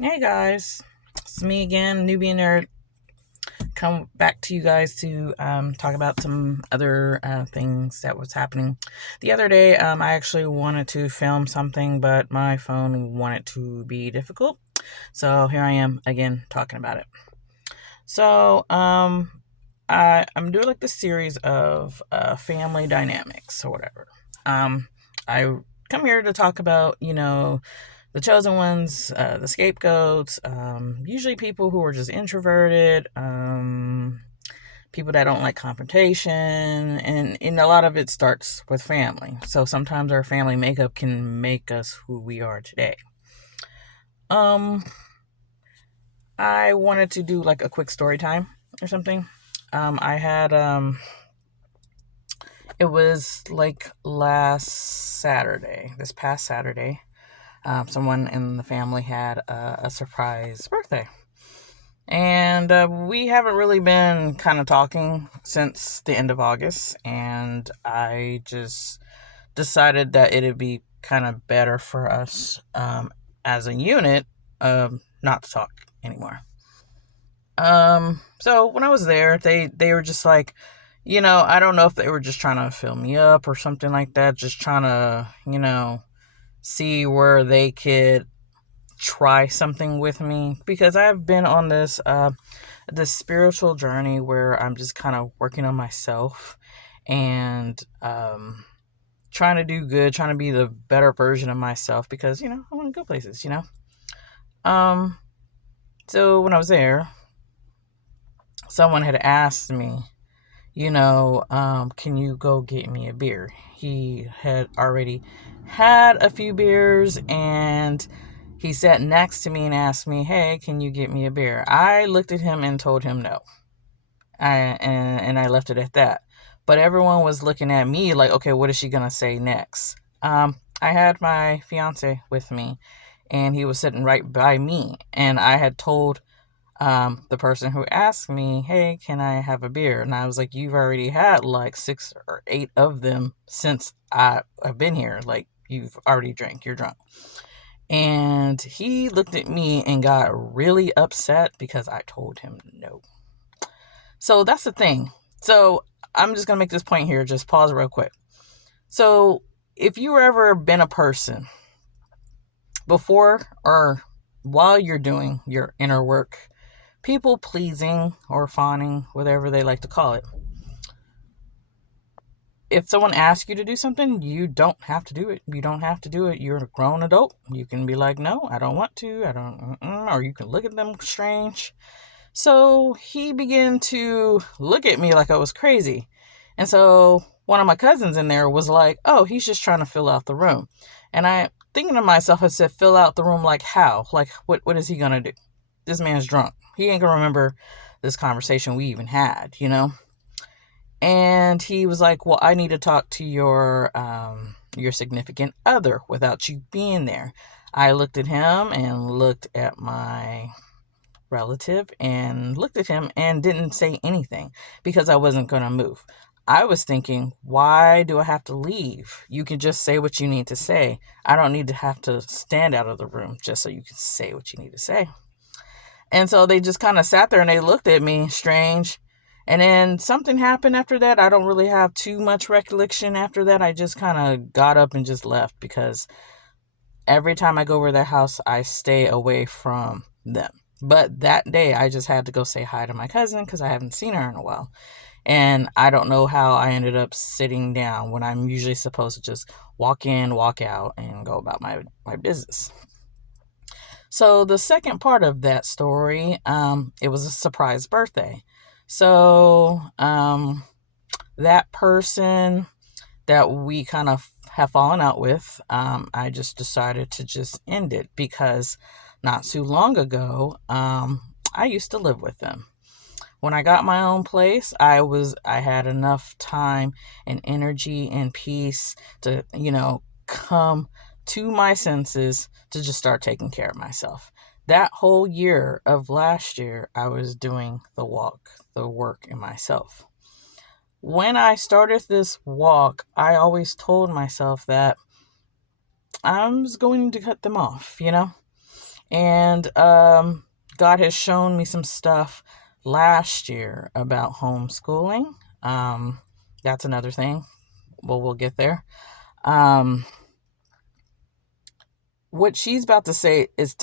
Hey guys, it's me again, Nubian Nerd. Come back to you guys to talk about some other things that was happening. The other day, I actually wanted to film something, but my phone wanted to be difficult. So here I am again talking about it. So I'm doing like this series of family dynamics or whatever. I come here to talk about, the chosen ones, the scapegoats, usually people who are just introverted, people that don't like confrontation, and a lot of it starts with family. So sometimes our family makeup can make us who we are today. Um, I wanted to do like a quick story time or something. I had it was like this past Saturday. Someone in the family had a surprise birthday. And we haven't really been kind of talking since the end of August. And I just decided that it'd be kind of better for us as a unit not to talk anymore. So when I was there, they were just like, I don't know if they were just trying to fill me up or something like that, just trying to, see where they could try something with me, because I've been on this spiritual journey where I'm just kind of working on myself and trying to do good, trying to be the better version of myself, because I want to go places. Um so when I was there, someone had asked me, can you go get me a beer? He had already had a few beers, and he sat next to me and asked me, hey, can you get me a beer? I looked at him and told him no. And I left it at that. But everyone was looking at me like, okay, what is she going to say next? I had my fiance with me, and he was sitting right by me. And I had told the person who asked me, hey, can I have a beer? And I was like, you've already had like 6 or 8 of them since I've been here. Like, you've already drank, you're drunk. And he looked at me and got really upset because I told him no. So that's the thing. So I'm just going to make this point here. Just pause real quick. So if you ever been a person before or while you're doing your inner work, people pleasing or fawning, whatever they like to call it, if someone asks you to do something, you don't have to do it. You don't have to do it. You're a grown adult. You can be like, no, I don't want to. I don't, or you can look at them strange. So he began to look at me like I was crazy. And so one of my cousins in there was like, oh, he's just trying to fill out the room. And I, thinking to myself, I said, fill out the room like how? Like, what is he going to do? This man's drunk. He ain't going to remember this conversation we even had. And he was like, well, I need to talk to your significant other without you being there. I looked at him and looked at my relative and looked at him and didn't say anything because I wasn't going to move. I was thinking, why do I have to leave? You can just say what you need to say. I don't need to have to stand out of the room just so you can say what you need to say. And so they just kind of sat there and they looked at me strange. And then something happened after that. I don't really have too much recollection after that. I just kind of got up and just left because every time I go over their house, I stay away from them. But that day, I just had to go say hi to my cousin because I haven't seen her in a while. And I don't know how I ended up sitting down when I'm usually supposed to just walk in, walk out, and go about my business. So the second part of that story, it was a surprise birthday. So that person that we kind of have fallen out with, I just decided to just end it because not too long ago, I used to live with them. When I got my own place, I had enough time and energy and peace to, come to my senses to just start taking care of myself. That whole year of last year, I was doing the work in myself. When I started this walk, I always told myself that I was going to cut them off. And God has shown me some stuff last year about homeschooling. That's another thing. Well, we'll get there. What she's about to say is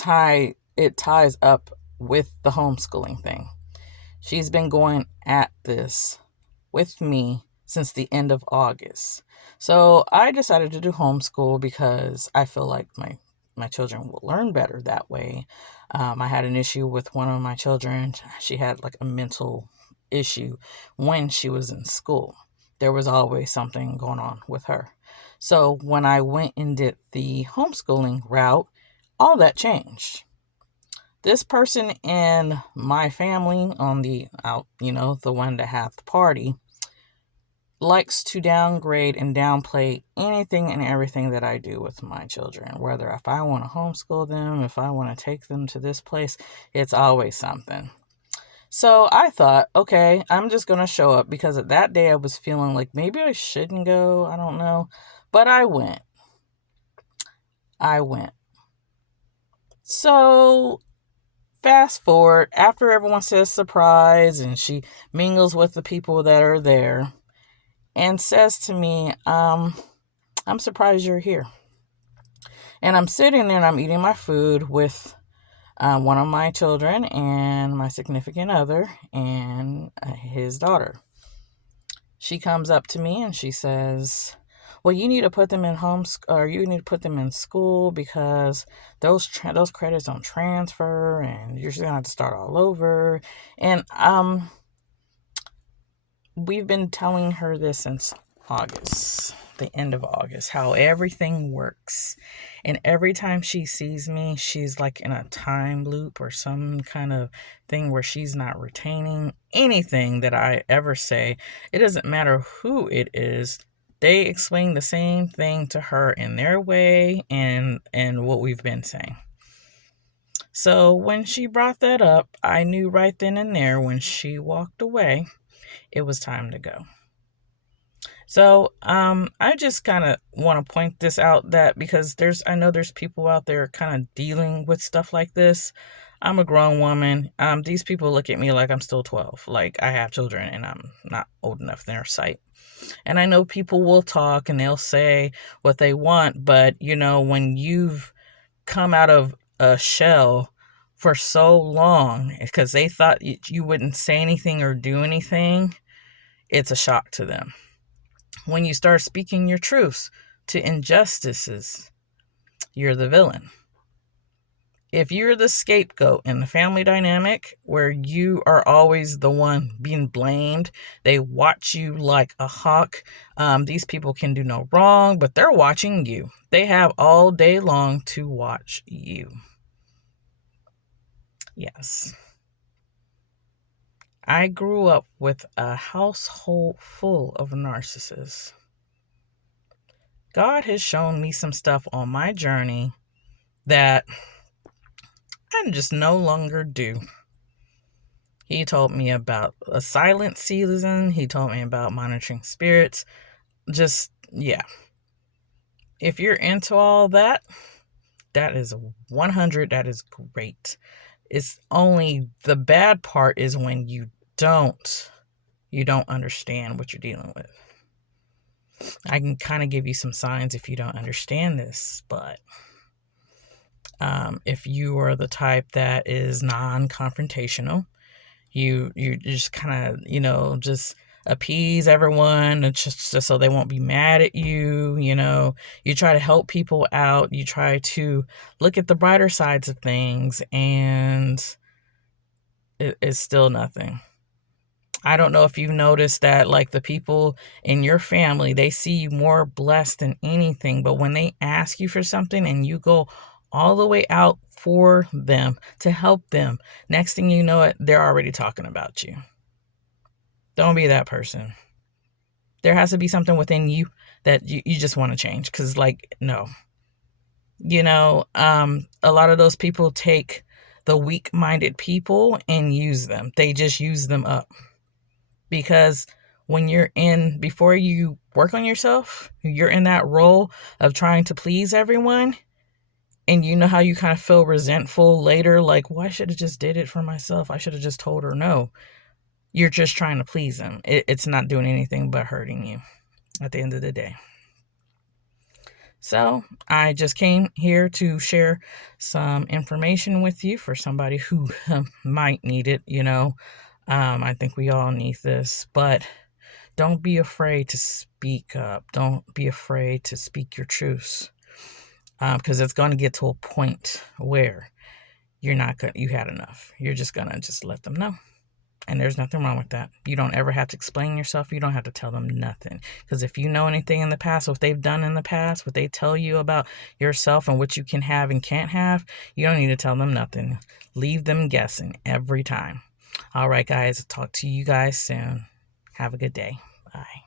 it ties up with the homeschooling thing. She's been going at this with me since the end of August. So I decided to do homeschool because I feel like my children will learn better that way. I had an issue with one of my children. She had like a mental issue when she was in school. There was always something going on with her. So when I went and did the homeschooling route, all that changed. This person in my family on the the one that had the party, likes to downgrade and downplay anything and everything that I do with my children. Whether if I want to homeschool them, if I want to take them to this place, it's always something. So I thought, okay, I'm just going to show up because at that day I was feeling like maybe I shouldn't go. I don't know. But I went. So fast forward, after everyone says surprise and she mingles with the people that are there and says to me, I'm surprised you're here. And I'm sitting there and I'm eating my food with one of my children and my significant other and his daughter. She comes up to me and she says, well, you need to put them in or you need to put them in school because those credits don't transfer and you're just gonna have to start all over. And we've been telling her this since August, the end of August, how everything works. And every time she sees me, she's like in a time loop or some kind of thing where she's not retaining anything that I ever say. It doesn't matter who it is. They explain the same thing to her in their way and what we've been saying. So when she brought that up, I knew right then and there when she walked away, it was time to go. So I just kind of want to point this out that because I know there's people out there kind of dealing with stuff like this. I'm a grown woman. These people look at me like I'm still 12, like I have children and I'm not old enough in their sight. And I know people will talk and they'll say what they want, but when you've come out of a shell for so long because they thought you wouldn't say anything or do anything, it's a shock to them. When you start speaking your truths to injustices, you're the villain. If you're the scapegoat in the family dynamic where you are always the one being blamed, they watch you like a hawk. These people can do no wrong, but they're watching you. They have all day long to watch you. Yes. I grew up with a household full of narcissists. God has shown me some stuff on my journey that I just no longer do. He told me about a silent season. He told me about monitoring spirits. Just, yeah. If you're into all that, that is 100. That is great. It's only the bad part is when you don't understand what you're dealing with. I can kind of give you some signs if you don't understand this, but if you are the type that is non-confrontational, you just kind of, just appease everyone just so they won't be mad at you. You try to help people out. You try to look at the brighter sides of things, and it's still nothing. I don't know if you've noticed that, like the people in your family, they see you more blessed than anything. But when they ask you for something and you go all the way out for them to help them, next thing you know it, they're already talking about you. Don't be that person. There has to be something within you that you just want to change. Because, no. A lot of those people take the weak-minded people and use them. They just use them up. Because before you work on yourself, you're in that role of trying to please everyone, And you know how you kind of feel resentful later, like, well, I should have just did it for myself. I should have just told her no. You're just trying to please them. It's not doing anything but hurting you at the end of the day. So I just came here to share some information with you for somebody who might need it, I think we all need this, but don't be afraid to speak up. Don't be afraid to speak your truths, because it's going to get to a point where you had enough. You're just going to just let them know. And there's nothing wrong with that. You don't ever have to explain yourself. You don't have to tell them nothing. Because if you know anything in the past, what they've done in the past, what they tell you about yourself and what you can have and can't have, you don't need to tell them nothing. Leave them guessing every time. All right, guys. Talk to you guys soon. Have a good day. Bye.